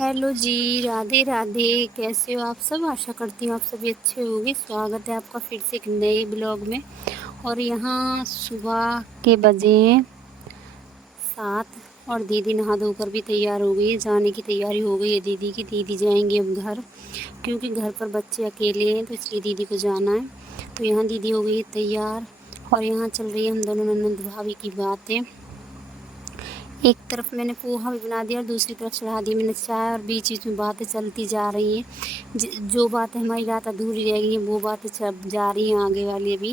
Hello जी, राधे राधे। कैसे हो आप सब? आशा करती हूँ आप सभी अच्छे होंगे। स्वागत है आपका फिर से एक नए ब्लॉग में। और यहाँ सुबह के बजे हैं 7 और दीदी नहा धोकर भी तैयार हो गई है। जाने की तैयारी हो गई है दीदी की। दीदी जाएंगे अब घर, क्योंकि घर पर बच्चे अकेले हैं तो इसलिए दीदी को जाना है। तो यहाँ दीदी हो गई है तैयार और यहाँ चल रही है हम दोनों ननद भाभी की बातें। एक तरफ मैंने पोहा भी बना दिया और दूसरी तरफ चढ़ा दी मैंने चाय, और बीच बीच में बातें चलती जा रही हैं। जो बातें हमारी रात अधूरी रह गई हैं वो बातें चल जा रही हैं आगे वाली अभी।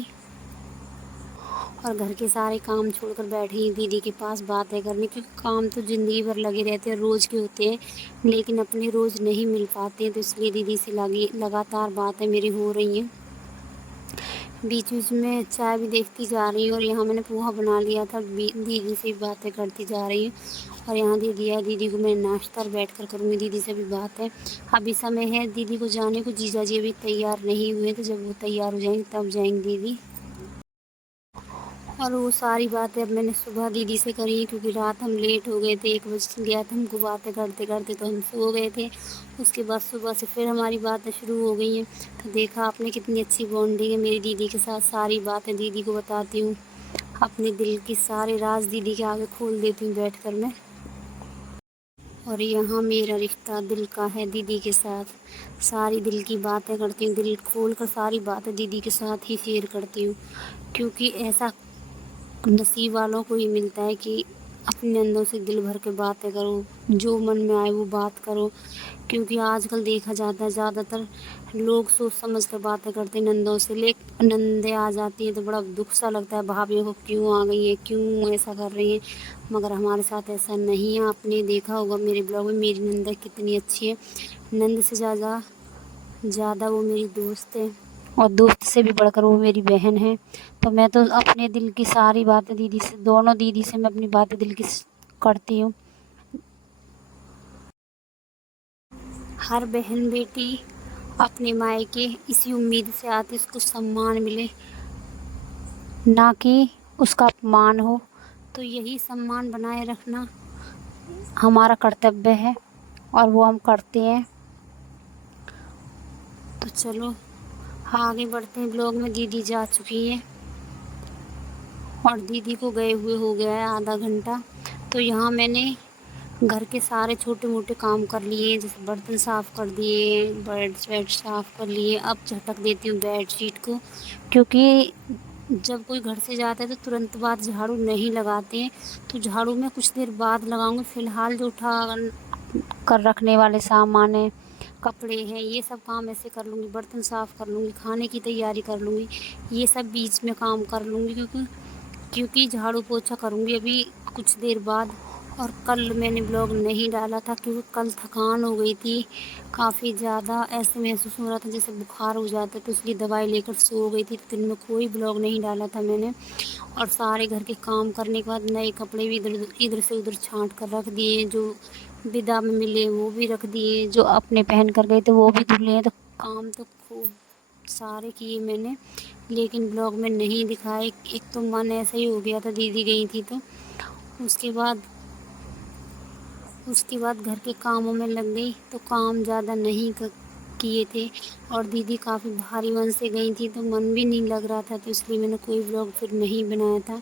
और घर के सारे काम छोड़कर बैठी हैं दीदी के पास बातें करने, क्योंकि काम तो ज़िंदगी भर लगे रहते हैं, रोज़ के होते हैं, लेकिन अपने रोज़ नहीं मिल पाते हैं। तो इसलिए दीदी से लगी लगातार बातें मेरी हो रही हैं। बीच बीच में चाय भी देखती जा रही हूँ। और यहाँ मैंने पोहा बना लिया था, दीदी से भी बातें करती जा रही हूँ। और यहाँ दीदी है, दीदी को मैं नाश्ता बैठकर करूँगी दीदी से भी बातें। अभी समय है दीदी को जाने को, जीजा जी अभी तैयार नहीं हुए, तो जब वो तैयार हो जाएंगे तब जाएंगी दीदी। और वो सारी बातें अब मैंने सुबह दीदी से करी, क्योंकि रात हम लेट हो गए थे, 1 बज गया था हमको बातें करते करते, तो हम सो गए थे। उसके बाद सुबह से फिर हमारी बातें शुरू हो गई हैं। तो देखा आपने कितनी अच्छी बॉन्डिंग है मेरी दीदी के साथ। सारी बातें दीदी को बताती हूँ, अपने दिल के सारे राज दीदी के आगे खोल देती हूँ बैठ कर मैं। और यहाँ मेरा रिश्ता दिल का है दीदी के साथ। सारी दिल की बातें करती हूँ, दिल खोल कर सारी बातें दीदी के साथ ही शेयर करती हूँ, क्योंकि ऐसा नसीब वालों को ही मिलता है कि अपने अंदर से दिल भर के बातें करो, जो मन में आए वो बात करो। क्योंकि आजकल देखा जाता है ज़्यादातर लोग सोच समझ कर बातें करते हैं नंदों से, लेकिन नंदे आ जाती हैं तो बड़ा दुख सा लगता है, भाभियों को क्यों आ गई है, क्यों ऐसा कर रही है। मगर हमारे साथ ऐसा नहीं है। आपने देखा होगा मेरे ब्लॉग में मेरी नंदा कितनी अच्छी है। नंद से ज़्यादा वो मेरी दोस्त है, और दोस्त से भी बढ़कर वो मेरी बहन है। तो मैं तो अपने दिल की सारी बातें दीदी से, दोनों दीदी से मैं अपनी बातें दिल की करती हूँ। हर बहन बेटी अपने मायके इसी उम्मीद से आती उसको सम्मान मिले, ना कि उसका अपमान हो। तो यही सम्मान बनाए रखना हमारा कर्तव्य है, और वो हम करते हैं। तो चलो आगे बढ़ते हैं ब्लॉग में। दीदी जा चुकी है और दीदी को गए हुए हो गया है आधा घंटा। तो यहाँ मैंने घर के सारे छोटे मोटे काम कर लिए, जैसे बर्तन साफ़ कर दिए, बेड साफ़ कर लिए। अब झटक देती हूँ बेड शीट को, क्योंकि जब कोई घर से जाता है तो तुरंत बाद झाड़ू नहीं लगाते हैं। तो झाड़ू मैं कुछ देर बाद लगाऊंगी। फ़िलहाल जो उठा कर रखने वाले सामान हैं, कपड़े हैं, ये सब काम ऐसे कर लूँगी। बर्तन साफ़ कर लूँगी, खाने की तैयारी कर लूँगी, ये सब बीच में काम कर लूँगी, क्योंकि झाड़ू पोछा करूँगी अभी कुछ देर बाद। और कल मैंने ब्लॉग नहीं डाला था, क्योंकि कल थकान हो गई थी काफ़ी ज़्यादा। ऐसे महसूस हो रहा था जैसे बुखार हो जाता है, तो इसलिए दवाई लेकर सो गई थी। तो दिन में कोई ब्लॉग नहीं डाला था मैंने। और सारे घर के काम करने के बाद नए कपड़े भी इधर इधर से उधर छांट कर रख दिए, जो विदा में मिले वो भी रख दिए, जो अपने पहन कर गए थे वो भी धुल लिए। तो काम तो खूब सारे किए मैंने, लेकिन ब्लॉग में नहीं दिखाए। एक तो मन ऐसा ही हो गया था, दीदी गई थी तो। उसके बाद घर के कामों में लग गई, तो काम ज़्यादा नहीं किए थे। और दीदी काफ़ी भारी मन से गई थी तो मन भी नहीं लग रहा था, तो इसलिए मैंने कोई ब्लॉग फिर नहीं बनाया था।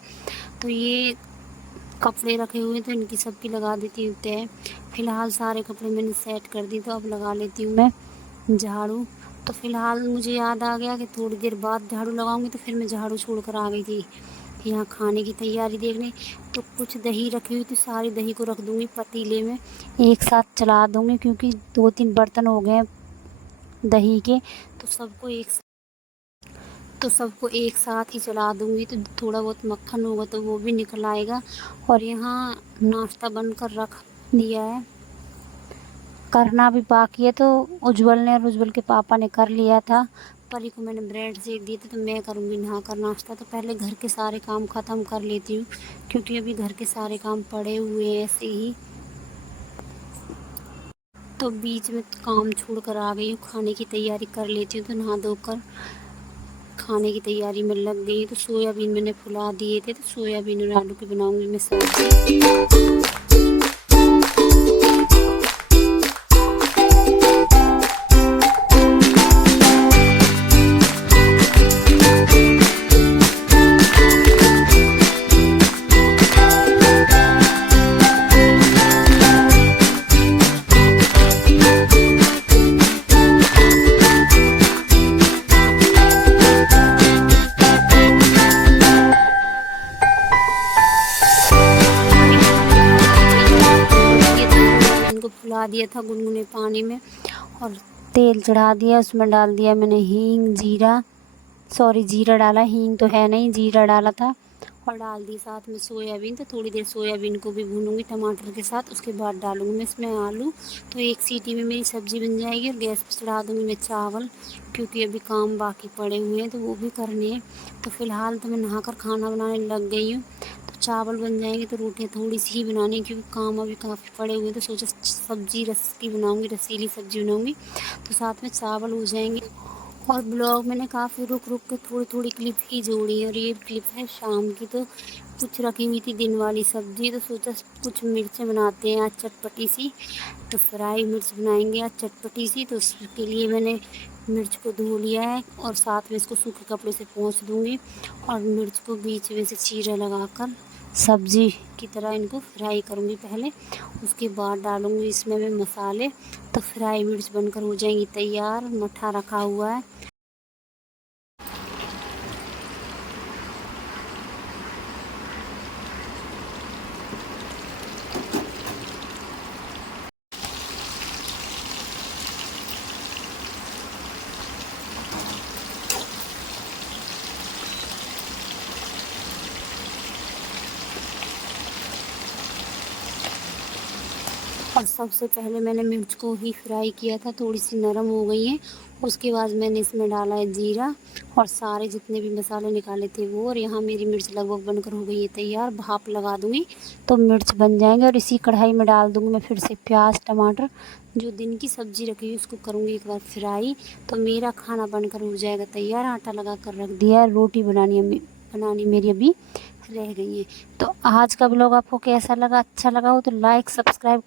तो ये कपड़े रखे हुए तो इनकी सबकी लगा देती हूँ तय। फ़िलहाल सारे कपड़े मैंने सेट कर दी, तो अब लगा लेती हूँ मैं झाड़ू। तो फ़िलहाल मुझे याद आ गया कि थोड़ी देर बाद झाड़ू लगाऊंगी, तो फिर मैं झाड़ू छोड़कर आ गई थी यहाँ खाने की तैयारी देखने। तो कुछ दही रखी हुई थी, सारी दही को रख दूँगी पतीले में, एक साथ चला दूँगी, क्योंकि 2-3 बर्तन हो गए दही के। तो सबको एक साथ ही चला दूँगी, तो थोड़ा बहुत मक्खन होगा तो वो भी निकल आएगा। और यहाँ नाश्ता बनकर रख दिया है, करना भी बाकी है। तो उज्ज्वल ने और उज्ज्वल के पापा ने कर लिया था। परी को मैंने ब्रेड सेक दिए थे, तो मैं करूँगी नहाकर नाश्ता। तो पहले घर के सारे काम ख़त्म कर लेती हूँ, क्योंकि अभी घर के सारे काम पड़े हुए हैं ऐसे ही। तो बीच में काम छोड़ कर आ गई हूँ, खाने की तैयारी कर लेती हूँ। तो नहा धोकर खाने की तैयारी में लग गई। तो सोयाबीन मैंने फुला दिए थे, तो सोयाबीन और आलू की बनाऊँगी मैं सब्ज़ी। इनको फुला दिया था गुनगुने पानी में और तेल चढ़ा दिया। उसमें डाल दिया मैंने हींग, जीरा, सॉरी जीरा डाला, हींग तो है नहीं, जीरा डाला था। और डाल दी साथ में सोयाबीन। तो थोड़ी देर सोयाबीन को भी भूनूंगी टमाटर के साथ। उसके बाद डालूंगी मैं इसमें आलू। तो एक सीटी में मेरी सब्ज़ी बन जाएगी और गैस पर चढ़ा दूँगी मैं चावल, क्योंकि अभी काम बाकी पड़े हुए हैं तो वो भी करने हैं। तो फ़िलहाल तो मैं नहाकर खाना बनाने लग गई हूँ। तो चावल बन जाएंगे तो रोटियाँ थोड़ी सी ही बनानी है, क्योंकि काम अभी काफ़ी पड़े हुए हैं। तो सोचा सब्ज़ी रस्सी बनाऊँगी, रसीली सब्ज़ी बनाऊँगी, तो साथ में चावल हो जाएंगे। और ब्लॉग मैंने काफ़ी रुक रुक के थोड़ी थोड़ी क्लिप ही जोड़ी है। और ये क्लिप है शाम की। तो कुछ रखी हुई थी दिन वाली सब्ज़ी, तो सोचा कुछ मिर्चें बनाते हैं आज चटपटी सी। तो फ्राई मिर्च बनाएंगे आज चटपटी सी। तो उसके लिए मैंने मिर्च को धो लिया है और साथ में इसको सूखे कपड़े से पोंछ दूँगी। और मिर्च को बीच में से चीरा लगाकर सब्ज़ी की तरह इनको फ्राई करूँगी पहले। उसके बाद डालूँगी इसमें मैं मसाले। तो फ्राई मिर्च बनकर हो जाएंगी तैयार। मट्ठा रखा हुआ है। और सबसे पहले मैंने मिर्च को ही फ्राई किया था, थोड़ी सी नरम हो गई है। उसके बाद मैंने इसमें डाला है जीरा और सारे जितने भी मसाले निकाले थे वो। और यहाँ मेरी मिर्च लगभग बनकर हो गई है तैयार। भाप लगा दूँगी तो मिर्च बन जाएंगे। और इसी कढ़ाई में डाल दूँगी मैं फिर से प्याज, टमाटर। जो दिन की सब्ज़ी रखी हुई उसको करूँगी एक बार फ्राई। तो मेरा खाना बनकर हो जाएगा तैयार। आटा लगा कर रख दिया है। रोटी बनानी मेरी अभी रह गई है। तो आज का ब्लॉग आपको कैसा लगा? अच्छा लगा हो तो लाइक, सब्सक्राइब,